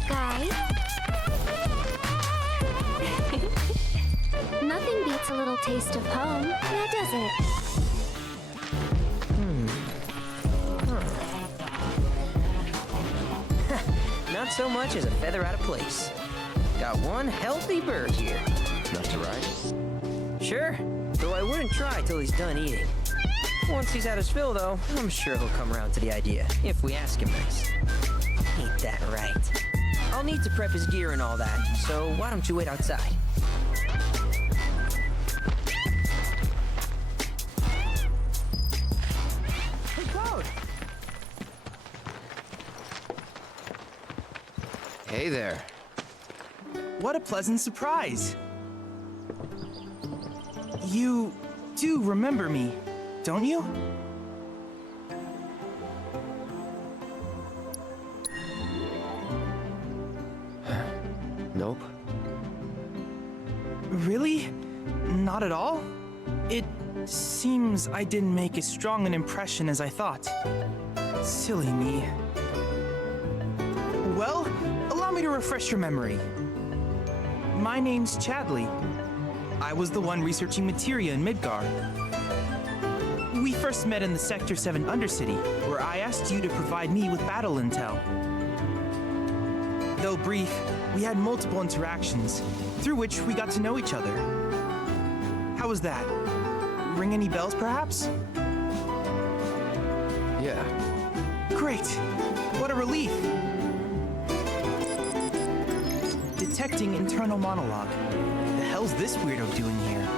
smart guy. Nothing beats a little taste of home, now does it? Not so much as a feather out of place. Got one healthy bird here. Enough to ride? Sure, though I wouldn't try till he's done eating. Once he's had his fill, though, I'm sure he'll come around to the idea, if we ask him nice. Ain't that right? I'll need to prep his gear and all that, so why don't you wait outside? Hey, Cloud! Hey there. What a pleasant surprise! You do remember me, don't you? Nope. Really? Not at all? It seems I didn't make as strong an impression as I thought. Silly me. Well, allow me to refresh your memory. My name's Chadley. I was the one researching materia in Midgard. We first met in the Sector 7 Undercity, where I asked you to provide me with battle intel. Though brief, we had multiple interactions, through which we got to know each other. How was that? Ring any bells, perhaps? Yeah. Great! What a relief! Detecting internal monologue. The hell's this weirdo doing here?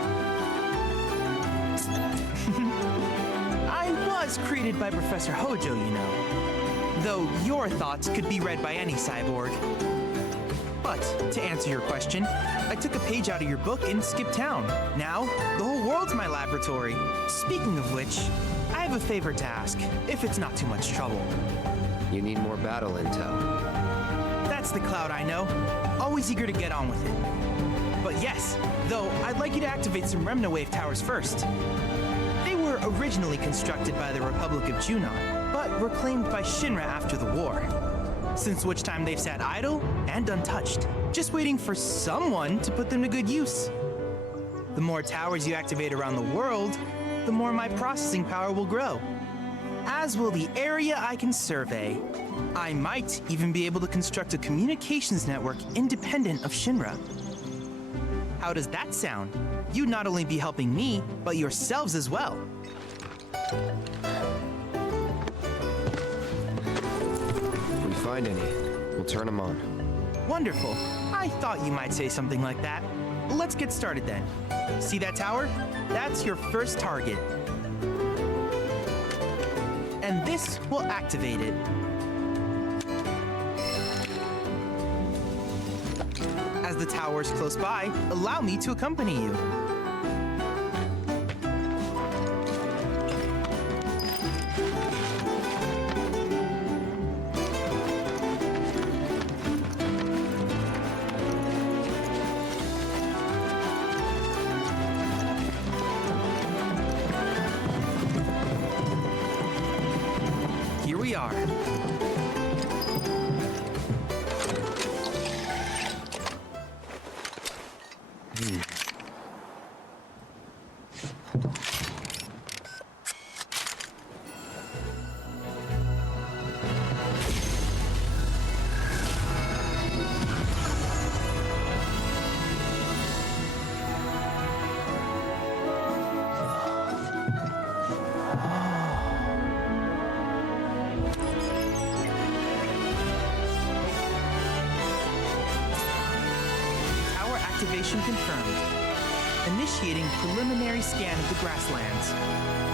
I was created by Professor Hojo, you know. Though your thoughts could be read by any cyborg. But, to answer your question, I took a page out of your book and skipped town. Now, the whole world's my laboratory. Speaking of which, I have a favor to ask, if it's not too much trouble. You need more battle intel. That's the Cloud I know. Always eager to get on with it. But yes, though, I'd like you to activate some Remna Wave towers first. They were originally constructed by the Republic of Junon, but were claimed by Shinra after the war. Since which time they've sat idle and untouched, just waiting for someone to put them to good use. The more towers you activate around the world, the more my processing power will grow. As will the area I can survey. I might even be able to construct a communications network independent of Shinra. How does that sound? You'd not only be helping me, but yourselves as well. If we find any, we'll turn them on. Wonderful. I thought you might say something like that. Let's get started then. See that tower? That's your first target. And this will activate it. As the tower is close by, allow me to accompany you. Here we are. Activation confirmed. Initiating preliminary scan of the grasslands.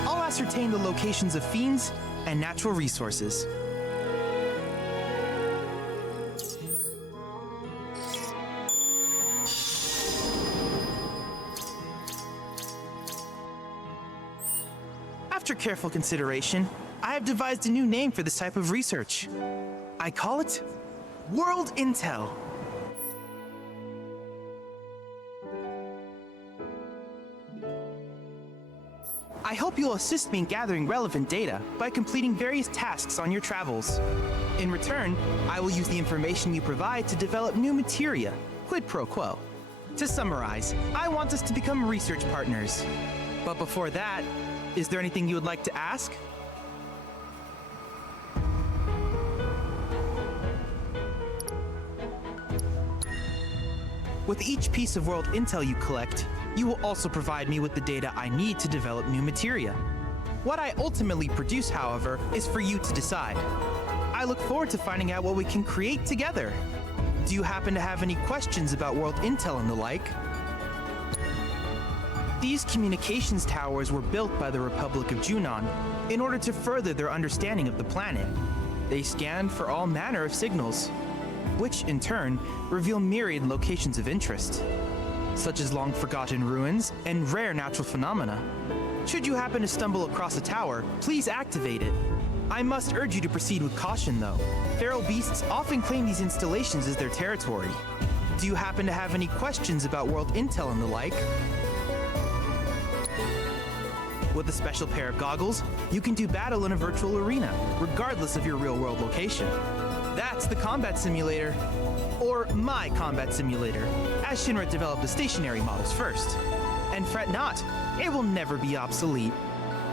I'll ascertain the locations of fiends and natural resources. After careful consideration, I have devised a new name for this type of research. I call it World Intel. I hope you'll assist me in gathering relevant data by completing various tasks on your travels. In return, I will use the information you provide to develop new materia, quid pro quo. To summarize, I want us to become research partners. But before that, is there anything you would like to ask? With each piece of world intel you collect, you will also provide me with the data I need to develop new materia. What I ultimately produce, however, is for you to decide. I look forward to finding out what we can create together. Do you happen to have any questions about world intel and the like? These communications towers were built by the Republic of Junon in order to further their understanding of the planet. They scan for all manner of signals, which in turn reveal myriad locations of interest, such as long-forgotten ruins and rare natural phenomena. Should you happen to stumble across a tower, please activate it. I must urge you to proceed with caution, though. Feral beasts often claim these installations as their territory. Do you happen to have any questions about world intel and the like? With a special pair of goggles, you can do battle in a virtual arena, regardless of your real-world location. That's the combat simulator. Or my combat simulator, as Shinra developed the stationary models first. And fret not, it will never be obsolete.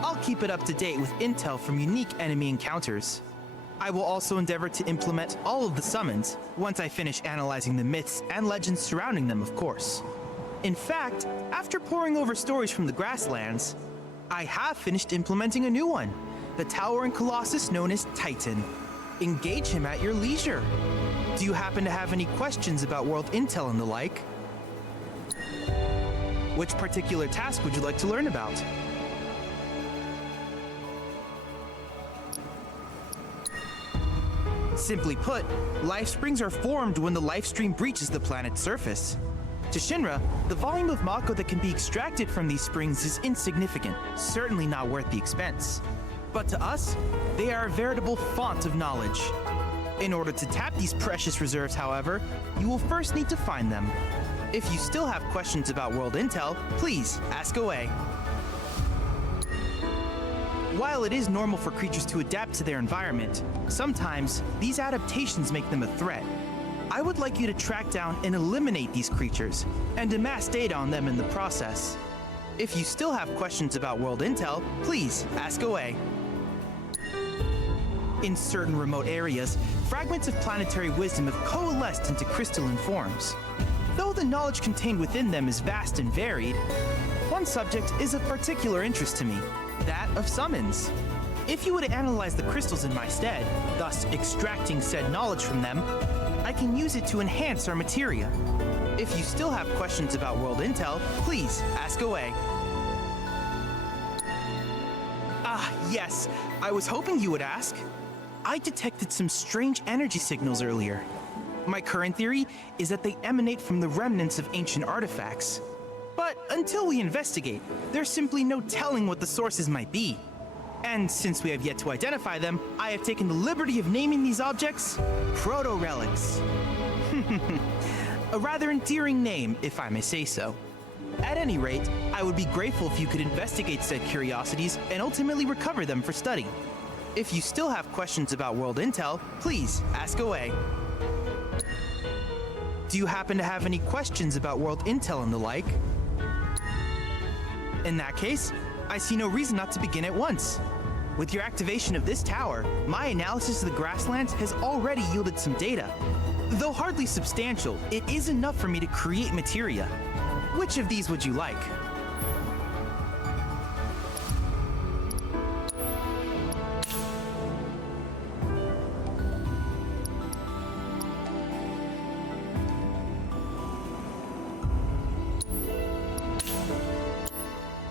I'll keep it up to date with intel from unique enemy encounters. I will also endeavor to implement all of the summons once I finish analyzing the myths and legends surrounding them, of course. In fact, after poring over stories from the grasslands, I have finished implementing a new one, the towering colossus known as Titan. Engage him at your leisure. Do you happen to have any questions about world intel and the like? Which particular task would you like to learn about? Simply put, life springs are formed when the life stream breaches the planet's surface. To Shinra, the volume of Mako that can be extracted from these springs is insignificant, certainly not worth the expense. But to us, they are a veritable font of knowledge. In order to tap these precious reserves, however, you will first need to find them. If you still have questions about world intel, please ask away. While it is normal for creatures to adapt to their environment, sometimes these adaptations make them a threat. I would like you to track down and eliminate these creatures, and amass data on them in the process. If you still have questions about world intel, please ask away. In certain remote areas, fragments of planetary wisdom have coalesced into crystalline forms. Though the knowledge contained within them is vast and varied, one subject is of particular interest to me, that of summons. If you would analyze the crystals in my stead, thus extracting said knowledge from them, I can use it to enhance our materia. If you still have questions about world intel, please ask away. Ah, yes, I was hoping you would ask. I detected some strange energy signals earlier. My current theory is that they emanate from the remnants of ancient artifacts. But until we investigate, there's simply no telling what the sources might be. And since we have yet to identify them, I have taken the liberty of naming these objects proto-relics. A rather endearing name, if I may say so. At any rate, I would be grateful if you could investigate said curiosities and ultimately recover them for study. If you still have questions about world intel, please ask away. Do you happen to have any questions about world intel and the like? In that case, I see no reason not to begin at once. With your activation of this tower, my analysis of the grasslands has already yielded some data. Though hardly substantial, it is enough for me to create materia. Which of these would you like?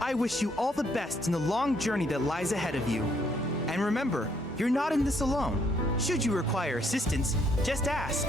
I wish you all the best in the long journey that lies ahead of you. And remember, you're not in this alone. Should you require assistance, just ask.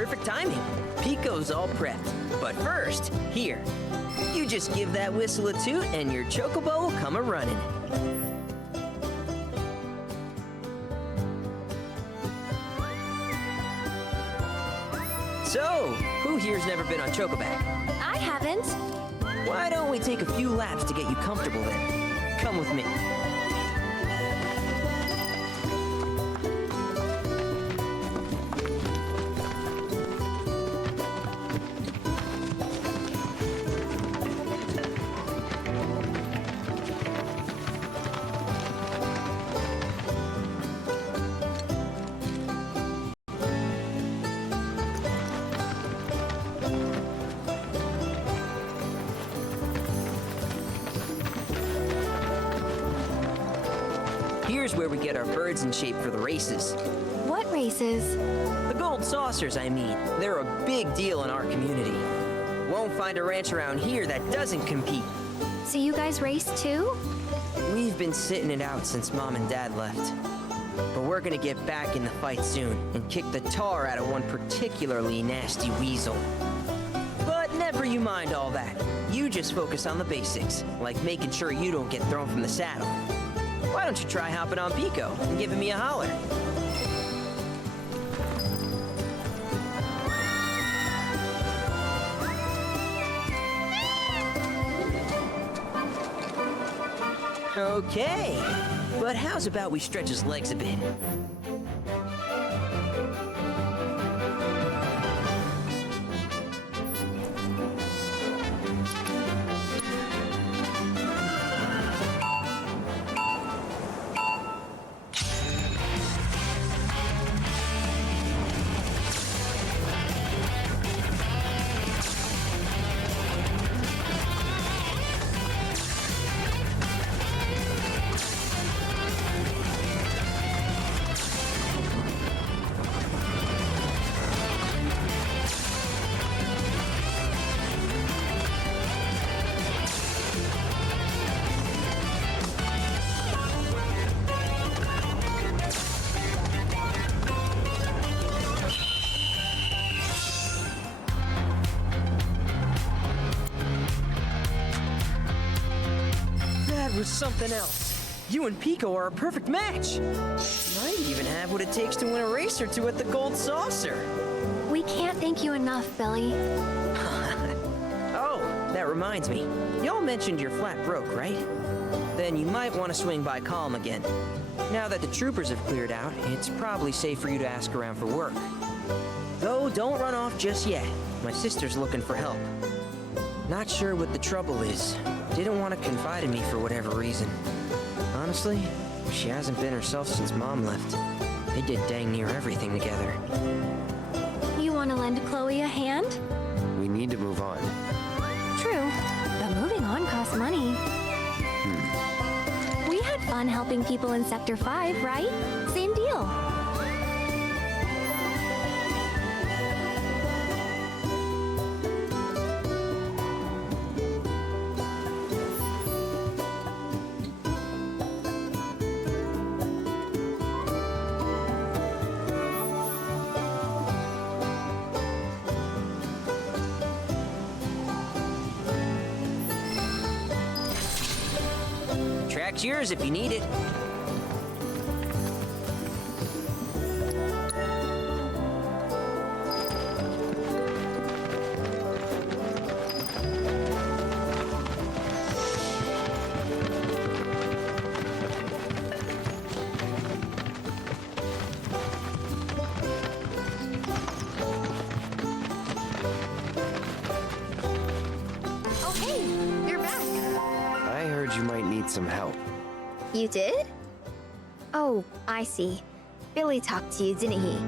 Perfect timing. Pico's all prepped. But first, here. You just give that whistle a toot and your Chocobo will come a-running. So, who here's never been on Chocoback? I haven't. Why don't we take a few laps to get you comfortable then? Come with me. Here's where we get our birds in shape for the races. What races? The gold saucers, I mean. They're a big deal in our community. Won't find a ranch around here that doesn't compete. So you guys race too? We've been sitting it out since Mom and Dad left. But we're gonna get back in the fight soon and kick the tar out of one particularly nasty weasel. But never you mind all that. You just focus on the basics, like making sure you don't get thrown from the saddle. Why don't you try hopping on Pico and giving me a holler? Okay, but how's about we stretch his legs a bit? Was something else. You and Pico are a perfect match. Might even have what it takes to win a race or two at the Gold Saucer. We can't thank you enough, Billy. Oh, that reminds me. Y'all mentioned your flat broke, right? Then you might want to swing by Calm again. Now that the troopers have cleared out, it's probably safe for you to ask around for work. Though don't run off just yet. My sister's looking for help. Not sure what the trouble is. Didn't want to confide in me for whatever reason. Honestly, she hasn't been herself since Mom left. They did dang near everything together. You want to lend Chloe a hand? We need to move on. True, but moving on costs money. We had fun helping people in Sector 5, right? Same deal. Track's yours if you need it. Oh, hey, you're back. I heard you might need some help. You did? Oh, I see. Billy talked to you, didn't he?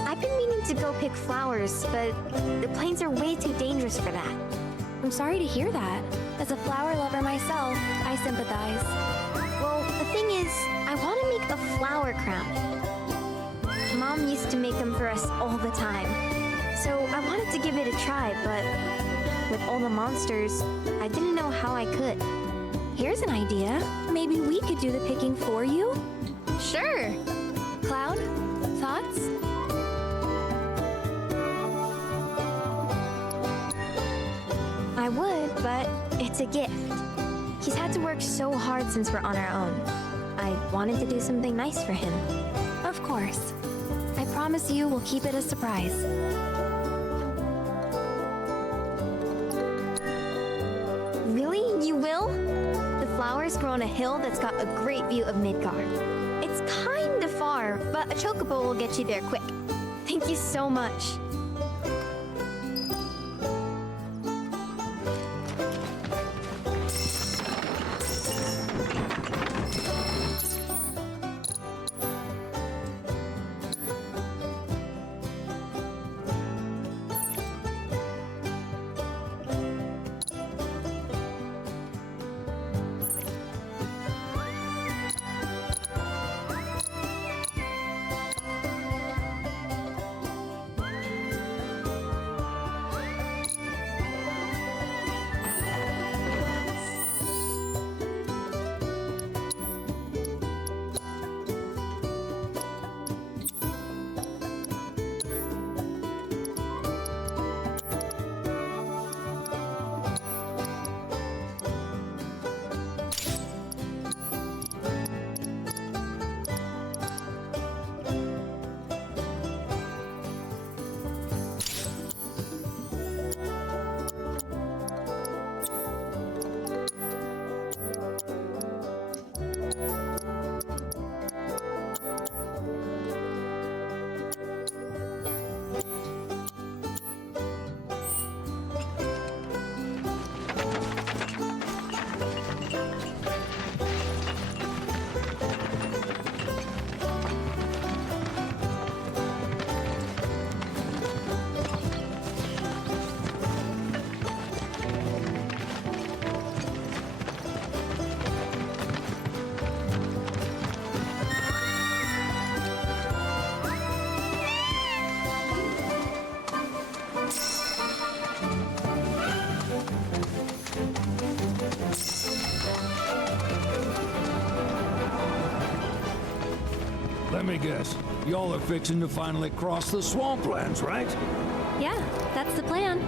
I've been meaning to go pick flowers, but the plains are way too dangerous for that. I'm sorry to hear that. As a flower lover myself, I sympathize. Well, the thing is, I want to make a flower crown. Mom used to make them for us all the time. So I wanted to give it a try, but with all the monsters, I didn't know how I could. Here's an idea. Maybe we could do the picking for you? Sure. Cloud, thoughts? It's a gift. He's had to work so hard since we're on our own. I wanted to do something nice for him. Of course. I promise you we'll keep it a surprise. Really? You will? The flowers grow on a hill that's got a great view of Midgard. It's kind of far, but a chocobo will get you there quick. Thank you so much. Let me guess. Y'all are fixing to finally cross the swamplands, right? Yeah, that's the plan.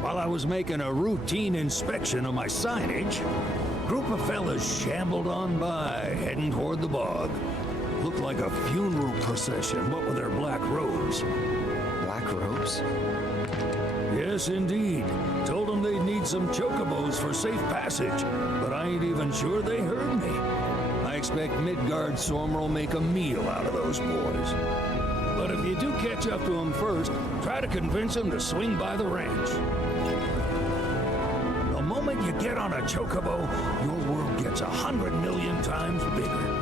While I was making a routine inspection of my signage, a group of fellas shambled on by, heading toward the bog. Looked like a funeral procession, what with their black robes. Black robes? Yes, indeed. Told them they'd need some chocobos for safe passage, but I ain't even sure they heard me. I expect Midgardsormr will make a meal out of those boys. But if you do catch up to them first, try to convince them to swing by the ranch. The moment you get on a chocobo, your world gets 100 million times bigger.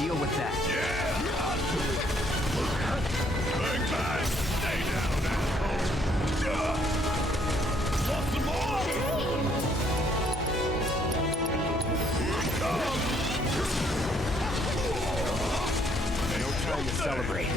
Deal with that. No time to celebrate.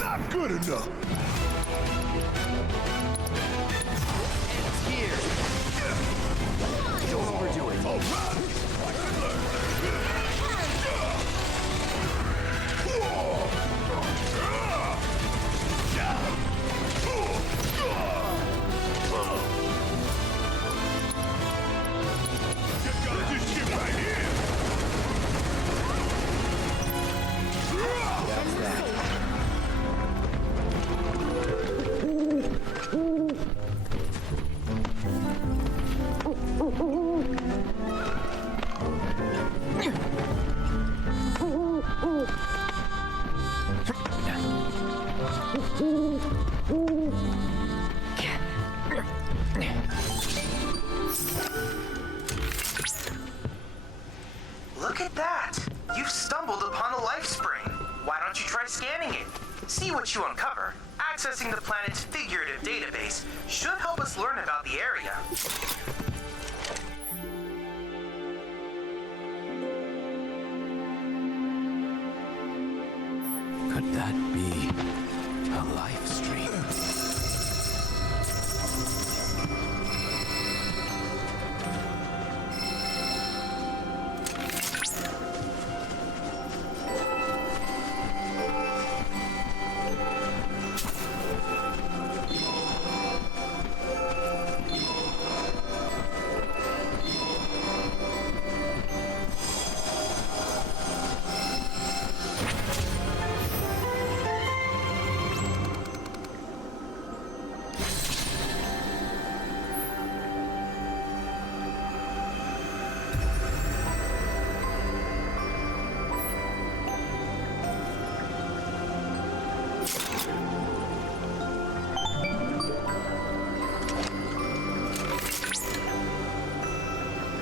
Not good enough. Don't overdo it. All right. Got this shit right here. That's that. Look at that! You've stumbled upon a life spring. Why don't you try scanning it? See what you uncover. Accessing the planet's figurative database should help us learn about the area. Could that be a life stream?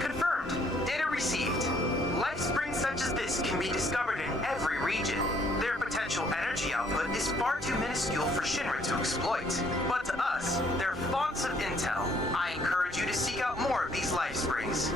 Confirmed. Data received. Life springs such as this can be discovered in every region. Their potential energy output is far too minuscule for Shinra to exploit. But to us, they're fonts of intel. I encourage you to seek out more of these life springs.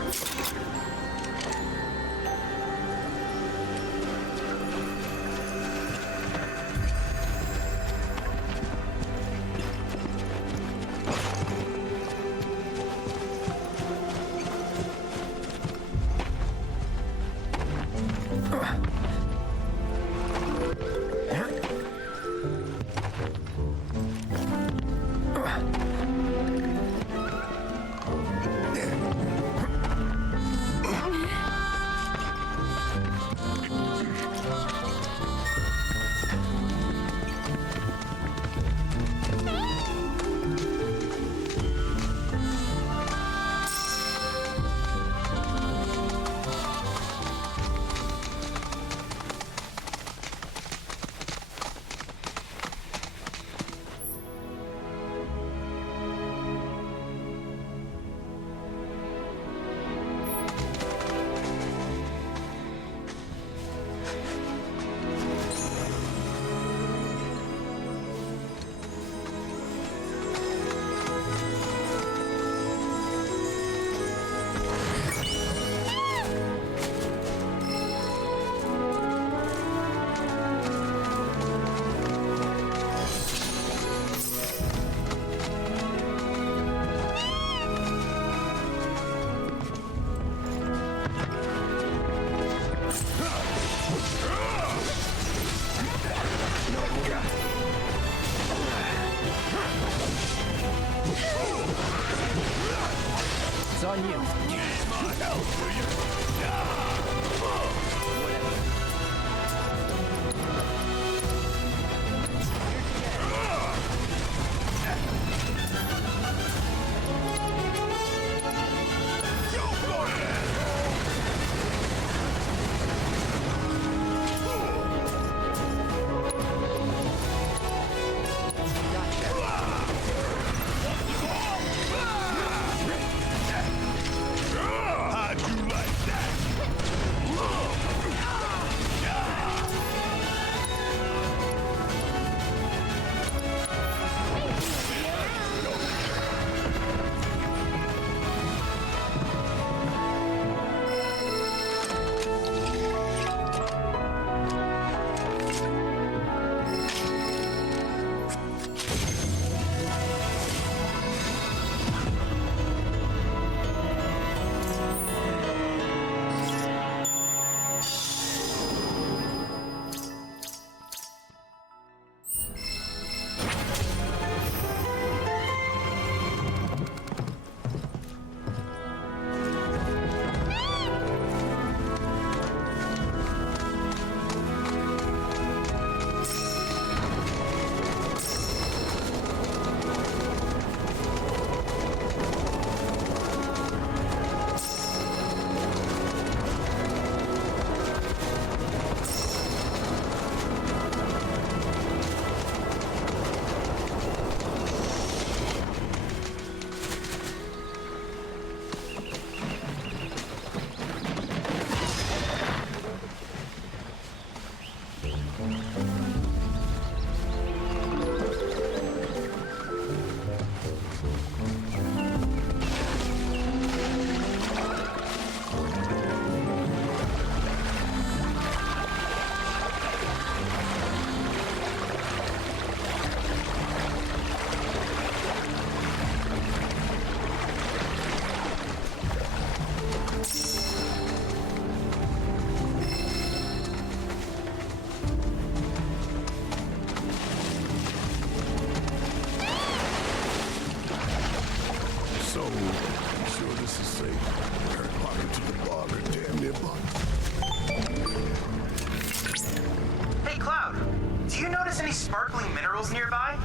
So, I'm sure this is safe. Turn pocket to the bar, damn near blocked. Hey, Cloud, do you notice any sparkling minerals nearby?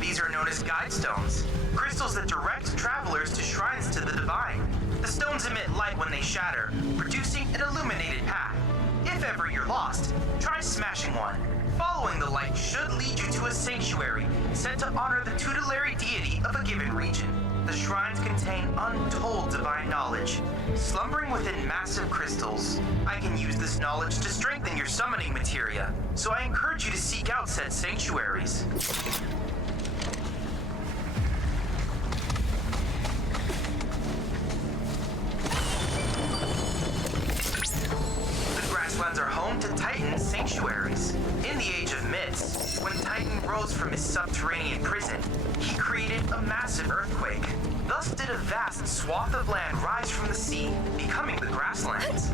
These are known as guide stones, crystals that direct travelers to shrines to the divine. The stones emit light when they shatter, producing an illuminated path. If ever you're lost, try smashing one. Following the light should lead you to a sanctuary set to honor the tutelary deity of a given region. The shrines contain untold divine knowledge, slumbering within massive crystals. I can use this knowledge to strengthen your summoning materia, so I encourage you to seek out said sanctuaries. The grasslands are home to Titan sanctuaries. In the Age of Myths, when Titan rose from his subterranean prison, he created a massive earthquake. Thus did a vast swath of land rise from the sea, becoming the grasslands.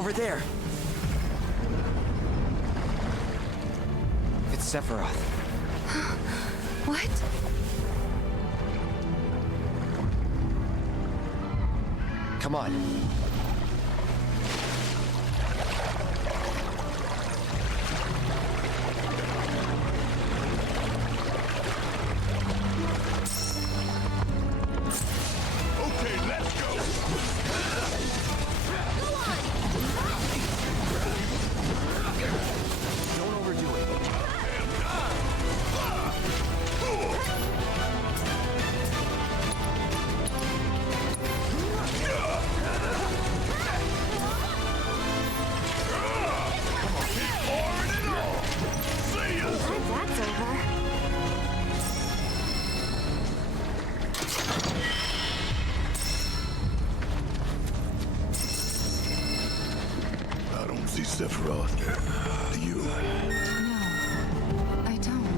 Over there! It's Sephiroth. What? Come on. Okay, let's go. Don't overdo it. Glad that's over. I don't see Sephiroth. Do you? No, I don't.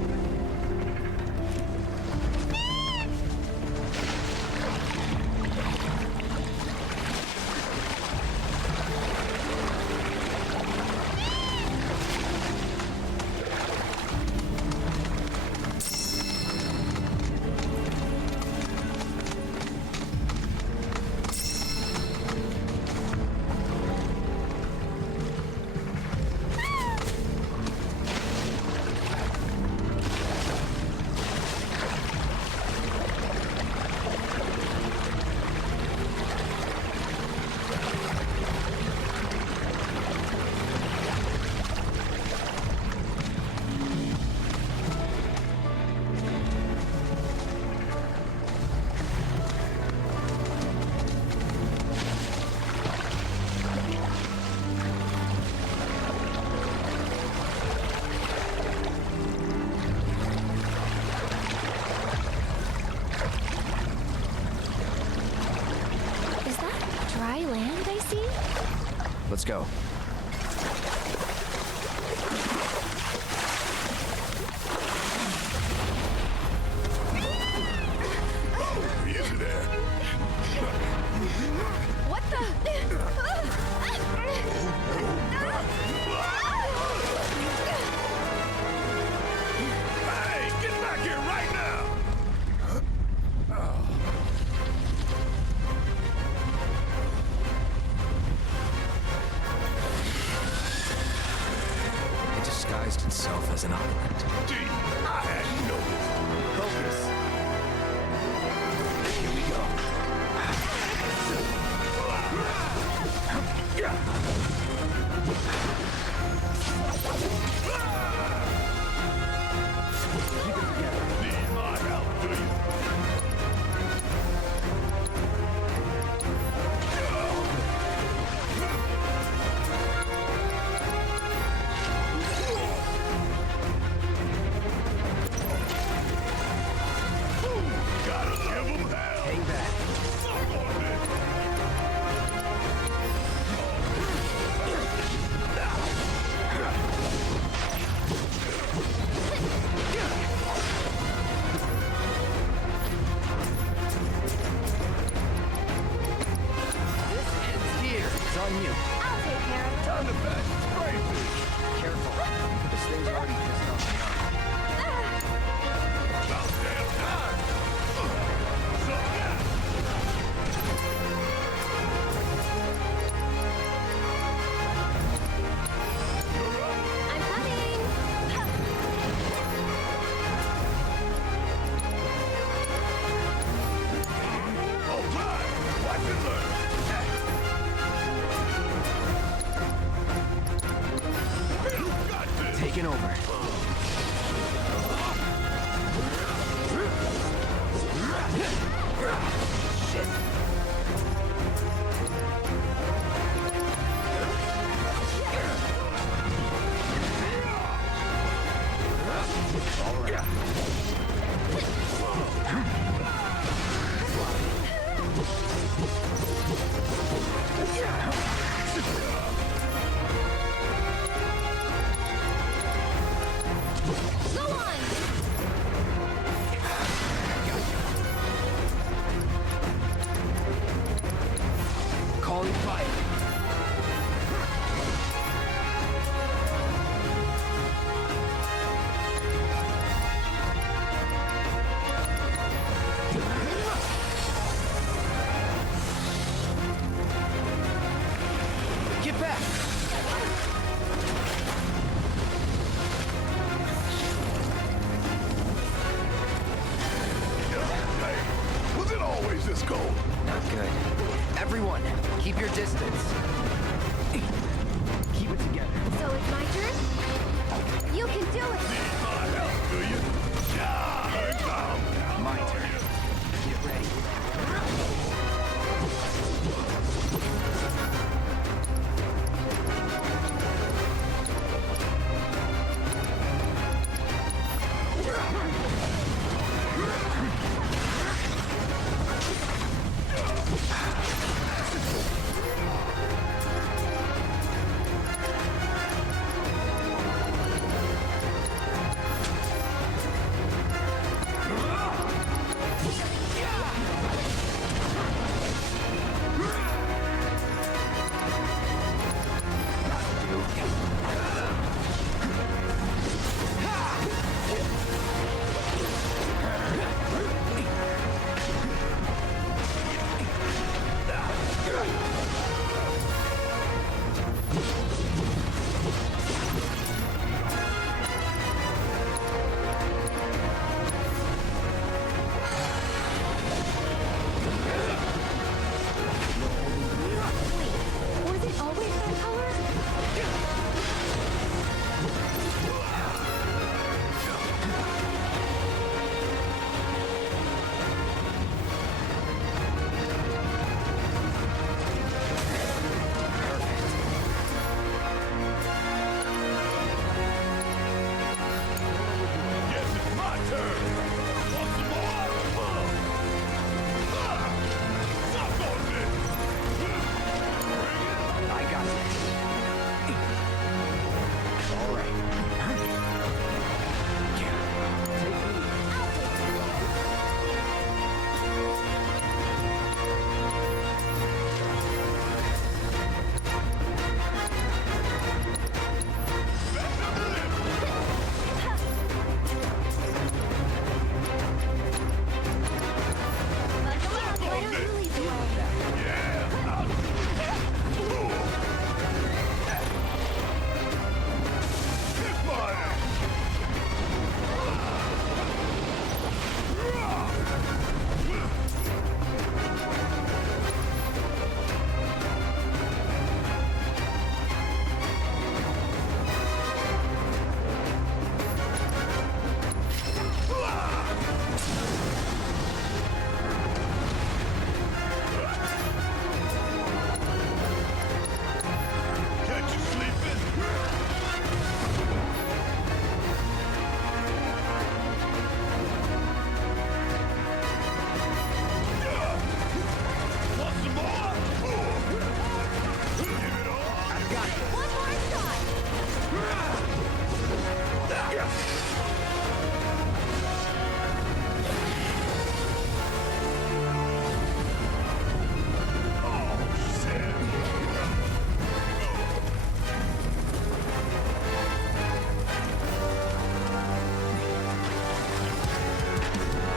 Is that dry land I see? Let's go. Easy there. What the? Hey, get back here right now! It disguised itself as an island. Gee, I hadn't noticed. Focus. Here we go. Need my help, do you? Gotta give 'em hell! Hang back. Suck on this! Here, it's on you. I'll take care of it. Time to bash the spray fish! Careful. This thing's already pissed off. About damn time! So now! You're up! I'm coming. All right! Watch and learn! You got this! Taking over. Not good. Everyone, keep your distance. Keep it together. So it's my turn? You can do it! My help, do you? My turn. Get ready. Was it always that color? Yes, it's my turn. Want some more? Suck on this. I got this. All right. Yeah. Take me. Why don't you lead the way? Kiss my ass. Catch you sleeping. Want some more? Give it all. One more shot! Oh, shit.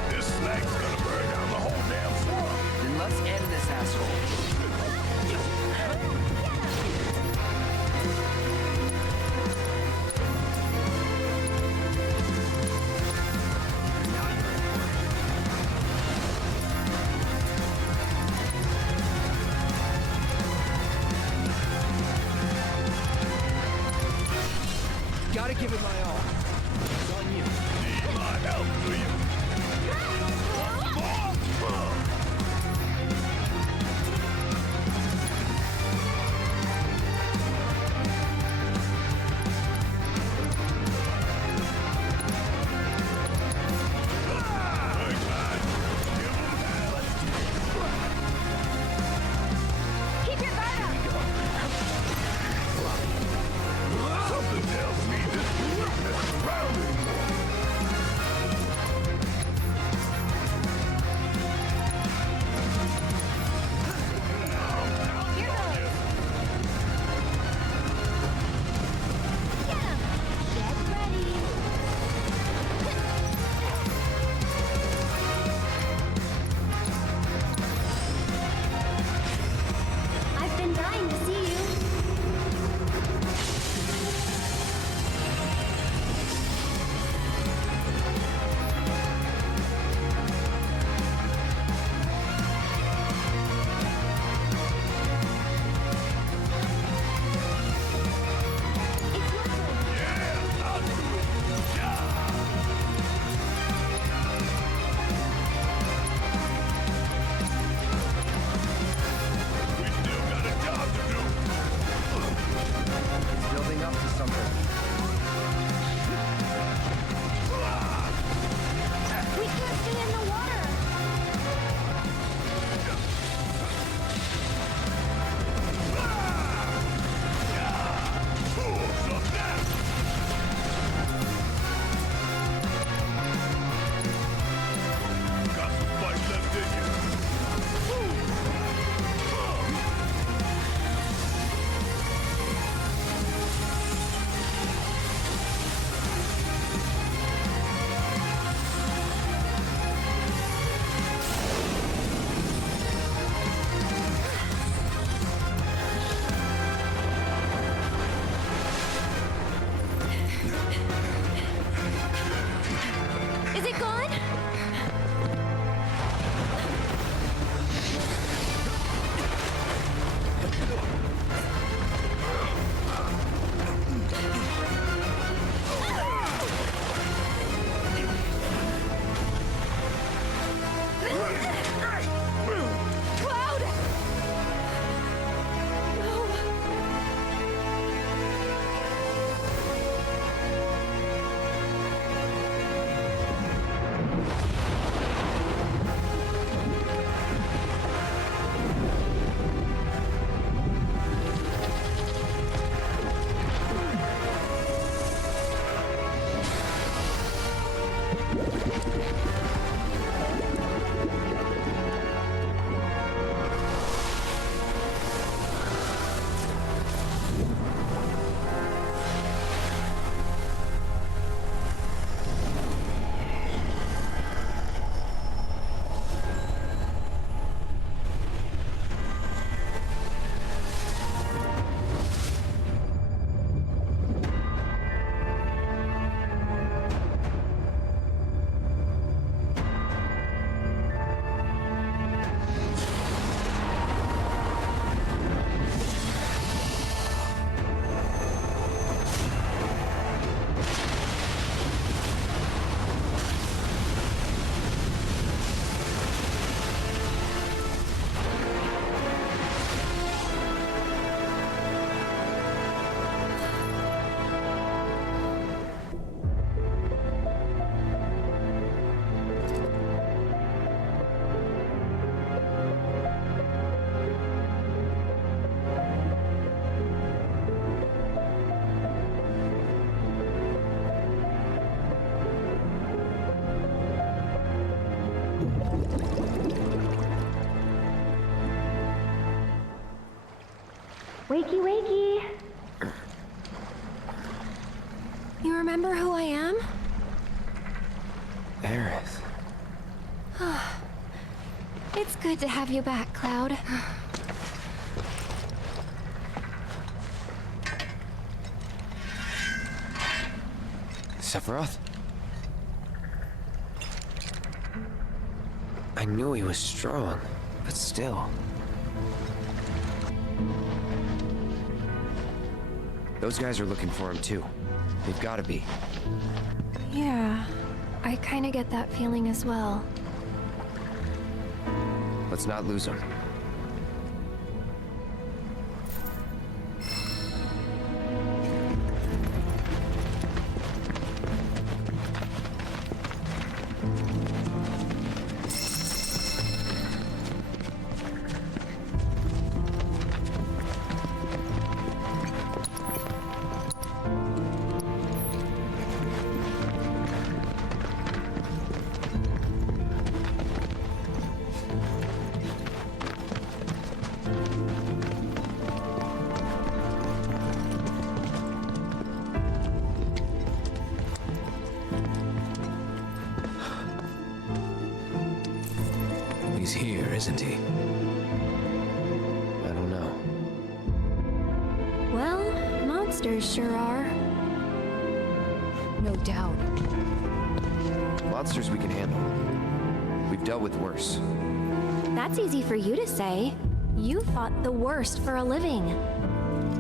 This slag's gonna burn down the whole damn swamp. Then let's end this asshole. Gotta give it my all. It's on you. Need my help, do you? Want some more? Keep your guard up! Something tells me this Wakey, wakey. You remember who I am? Aerith. It's good to have you back, Cloud. Sephiroth? I knew he was strong, but still. Those guys are looking for him too. They've gotta be. Yeah, I kinda get that feeling as well. Let's not lose him. He's here, isn't he? I don't know. Well, monsters sure are. No doubt. Monsters we can handle. We've dealt with worse. That's easy for you to say. You fought the worst for a living.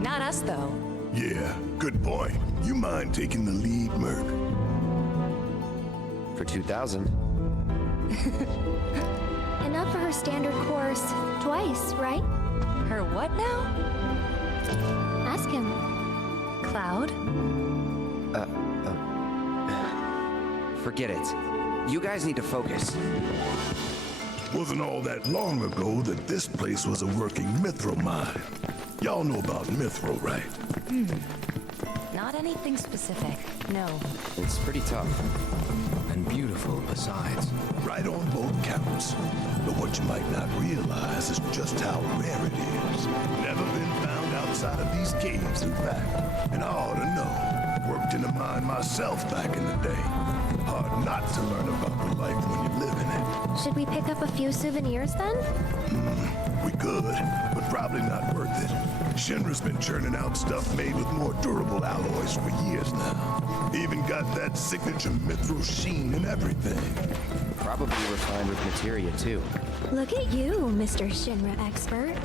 Not us, though. Yeah, good point. You mind taking the lead, Merc? For 2,000. Enough for her standard course twice, right? Her what now? Ask him. Cloud? Forget it. You guys need to focus. Wasn't all that long ago that this place was a working mithril mine. Y'all know about mithril, right? Not anything specific, no. It's pretty tough. And beautiful besides. Right on both counts. But what you might not realize is just how rare it is. Never been found outside of these caves, in fact. And I ought to know. Worked in a mine myself back in the day. Hard not to learn about the life when you live in it. Should we pick up a few souvenirs then? We could, but probably not worth it. Shinra's been churning out stuff made with more durable alloys for years now. Even got that signature mithril sheen and everything. Probably refined with materia too. Look at you, Mr. Shinra expert.